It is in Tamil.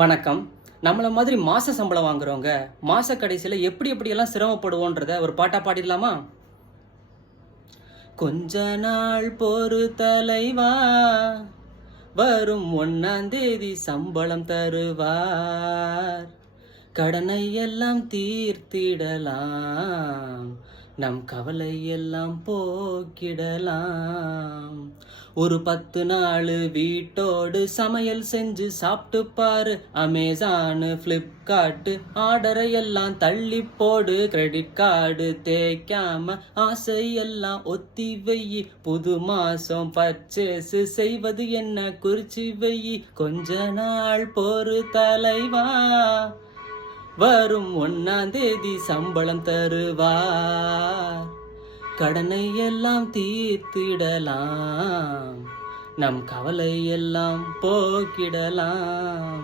வணக்கம். நம்மள மாதிரி மாச சம்பளம் வாங்குறவங்க, மாச கடைசியில எப்படி எப்படியெல்லாம் சிரமப்படுவோன்றத ஒரு பாட்டா பாடிடலாமா? கொஞ்ச நாள் பொறு தலைவா, வரும் 1ஆம் தேதி சம்பளம் தருவார். கடனை எல்லாம் தீர்த்திடலாம், நம் கவலை எல்லாம் போக்கிடலாம். ஒரு 10 நாள் வீட்டோடு சமையல் செஞ்சு சாப்பிட்டு பாரு. அமேசானு, பிளிப்கார்ட் ஆர்டரை எல்லாம் தள்ளி போடு. கிரெடிட் கார்டு தேய்க்காம ஆசையெல்லாம் ஒத்தி வெயி. புது மாசம் பர்ச்சேஸ் செய்வது என்ன குறிச்சு வெயி. கொஞ்ச நாள் பொறு தலைவா, வரும் 1ஆம் தேதி சம்பளம் தருவார். கடனை எல்லாம் தீர்த்திடலாம், நம் கவலை எல்லாம் போக்கிடலாம்.